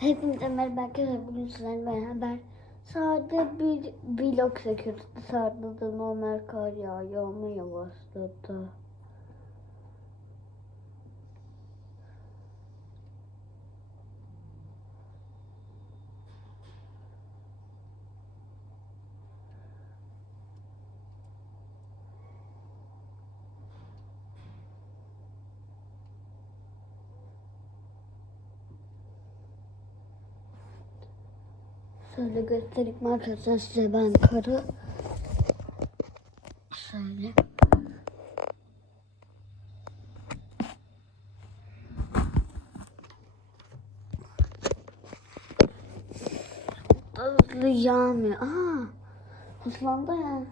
Hepinize merhaba arkadaşlar. Bugün sizlerle beraber sade bir vlog çekiyoruz. Dışarıda da normal kar yağmaya başladı. Şöyle göstereyim arkadaşlar size ben karı. Şöyle. Hızlı yağmıyor. Aa, hızlandı ya.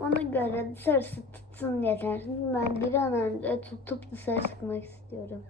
Ona göre dışarısı tutsun yeter. Ben bir an önce tutup dışarı çıkmak istiyorum.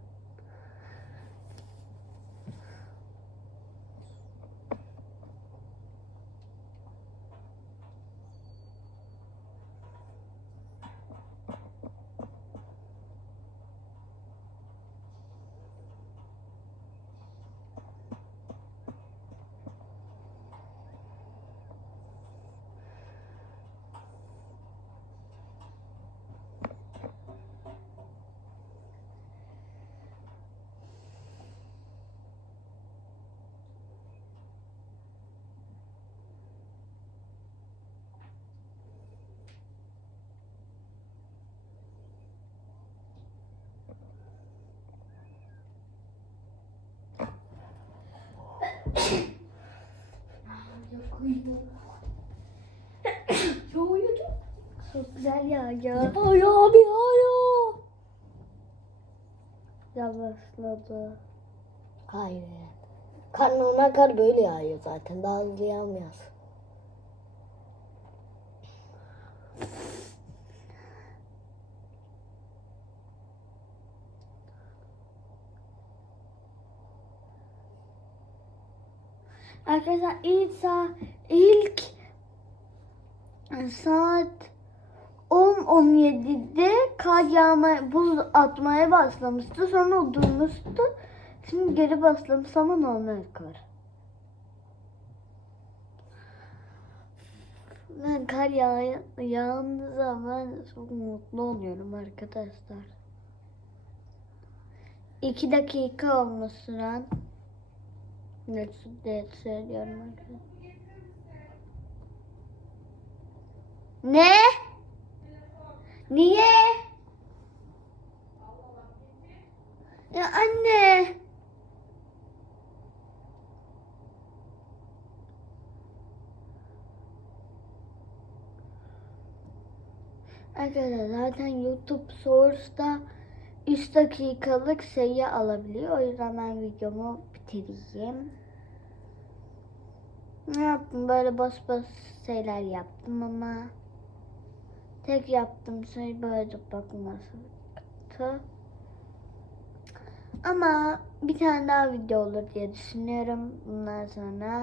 Çok güzel yağıyor. Ay abi hayır. Yavaşladı. Hayır. Kar normal kar böyle yağıyor zaten. Daha hızlı yağmıyor. Arkadaşlar ilk saat ilk saat 10-17'de kar yağmaya, buz atmaya başlamıştı. Sonra durmuştu. Şimdi geri başlamış ama normal kar. Ben kar yağ, yağınca zaman çok mutlu oluyorum arkadaşlar. İki dakika olmuş süren. Ne söylüyorum arkadaşlar. Ne? Niye? Ya anne. Arkadaşlar zaten YouTube Source'da 3 dakikalık şeyi alabiliyor. O yüzden ben videomu bitireyim. Ne yaptım? Böyle boş boş şeyler yaptım ama tek yaptığım şey böyle bakması. Ama bir tane daha video olur diye düşünüyorum. Bundan sonra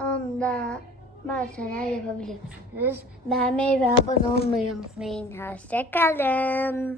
onda bazı şeyler yapabilirsiniz. Beğenmeyi ve abone olmayı unutmayın. Hoşçakalın.